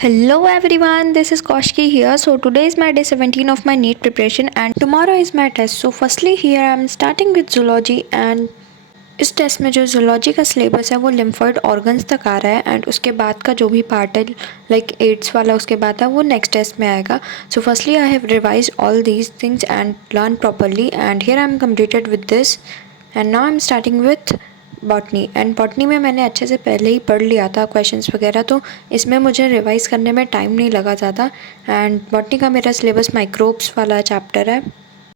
Hello everyone, this is Koshki here. So today is my day 17 of my NEET preparation and tomorrow is my test. So firstly here I am starting with zoology and इस test में जो zoology का syllabus है वो lymphoid organs तक आ रहा है and उसके बाद का जो भी पार्ट है लाइक एड्स वाला उसके बाद है वो नेक्स्ट टेस्ट में आएगा. So firstly I have revise all these things and learn properly and here I am completed with this and now I am starting with botany. And botany में मैंने अच्छे से पहले ही पढ़ लिया था क्वेश्चंस वगैरह, तो इसमें मुझे रिवाइज़ करने में टाइम नहीं लगा ज़्यादा. एंड बॉटनी का मेरा सिलेबस माइक्रोब्स वाला चैप्टर है.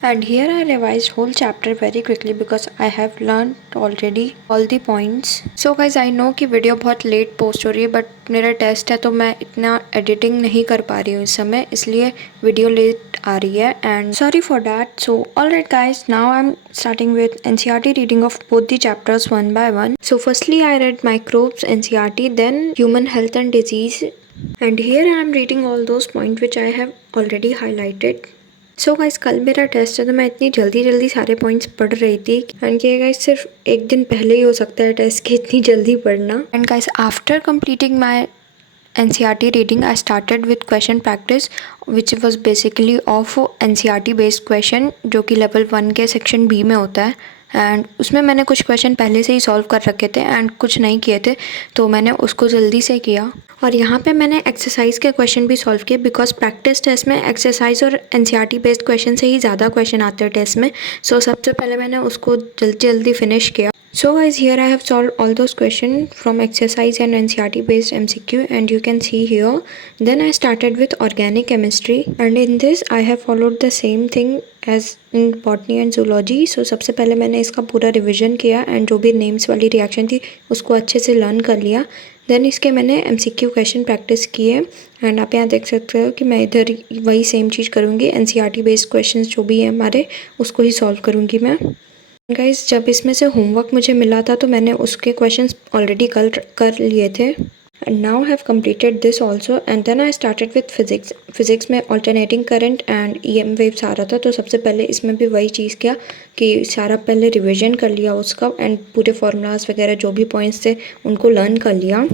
And here I revised whole chapter very quickly because I have learned already all the points. So guys I know कि वीडियो बहुत लेट पोस्ट हो रही है बट मेरा टेस्ट है तो मैं इतना एडिटिंग नहीं कर पा रही हूँ इस समय, इसलिए वीडियो लेट आ रही है and sorry for that. So alright guys, now I am starting with NCERT reading of both the chapters one by one. So firstly I read microbes NCERT, then human health and disease, and here I am reading all those points which I have already highlighted. So guys कल मेरा test है तो मैं इतनी जल्दी सारे points पढ़ रही थी एंड ये गाइस सिर्फ एक दिन पहले ही हो सकता है टेस्ट के इतनी जल्दी पढ़ना. And guys after completing my NCERT reading I started with question practice which was basically of NCERT based question जो कि लेवल 1 के सेक्शन B में होता है. एंड उसमें मैंने कुछ क्वेश्चन पहले से ही सॉल्व कर रखे थे एंड कुछ नहीं किए थे तो मैंने उसको जल्दी से किया. और यहाँ पे मैंने एक्सरसाइज के क्वेश्चन भी सॉल्व किए बिकॉज प्रैक्टिस टेस्ट में एक्सरसाइज और NCERT बेस्ड क्वेश्चन से ही ज़्यादा क्वेश्चन आते हैं टेस्ट में. सो सबसे पहले मैंने उसको जल्दी फिनिश किया. So guys, here I have solved all those questions from exercise and NCERT based MCQ and you can see here. Then I started with organic chemistry and in this I have followed the same thing as in botany and zoology. So सबसे पहले मैंने इसका पूरा revision किया and जो भी names वाली reaction थी उसको अच्छे से लर्न कर लिया. देन इसके मैंने MCQ क्वेश्चन प्रैक्टिस किए एंड आप यहाँ देख सकते हो कि मैं इधर वही सेम चीज़ करूँगी. NCERT बेस्ड क्वेश्चन जो भी है हमारे उसको ही सॉल्व करूँगी मैं. गाइस जब इसमें से होमवर्क मुझे मिला था तो मैंने उसके क्वेश्चंस ऑलरेडी कर लिए थे and now have completed this also. And then I started with physics में alternating current and EM waves आ रहा था तो सबसे पहले इसमें भी वही चीज़ किया कि सारा पहले रिवीजन कर लिया उसका एंड पूरे फार्मूलाज वगैरह जो भी पॉइंट्स थे उनको लर्न कर लिया.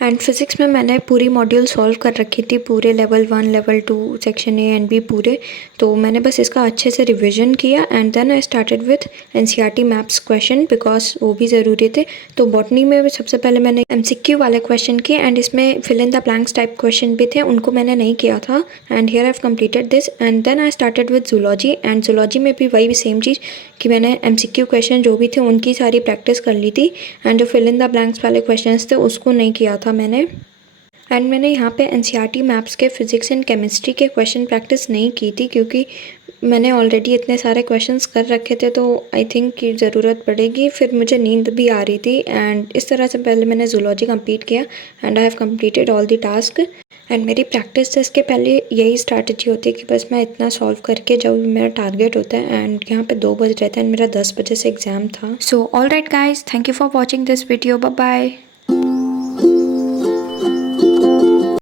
एंड फिज़िक्स में मैंने पूरी मॉड्यूल सॉल्व कर रखी थी, पूरे level 1 level 2 section A and B पूरे, तो मैंने बस इसका अच्छे से रिवीजन किया. And then I started with NCERT maps question because वो भी ज़रूरी थे. तो बॉटनी में सबसे पहले मैंने MCQ वाले क्वेश्चन किए एंड इसमें fill in the blanks type question भी थे, उनको मैंने नहीं किया था. And here I have completed this. And then I started with zoology and zoology में भी वही सेम चीज़ कि मैंने MCQ क्वेश्चन जो भी थे उनकी सारी प्रैक्टिस कर ली थी एंड जो फिल इन द ब्लैंक्स वाले क्वेश्चन थे उसको नहीं किया था मैंने. एंड मैंने यहाँ पे NCERT मैप्स के फिज़िक्स एंड केमिस्ट्री के क्वेश्चन प्रैक्टिस नहीं की थी क्योंकि मैंने ऑलरेडी इतने सारे क्वेश्चंस कर रखे थे तो आई थिंक कि ज़रूरत पड़ेगी. फिर मुझे नींद भी आ रही थी एंड इस तरह से पहले मैंने जूलॉजी कंप्लीट किया and I have completed all the task. And मेरी प्रैक्टिस टेस्ट के पहले यही स्ट्रैटेजी होती है कि बस मैं इतना सॉल्व करके जब मेरा टारगेट होता है. एंड यहाँ पे 2 बज रहे थे एंड मेरा 10 बजे से एग्ज़ाम था. So alright guys, thank you for watching this video. Bye bye.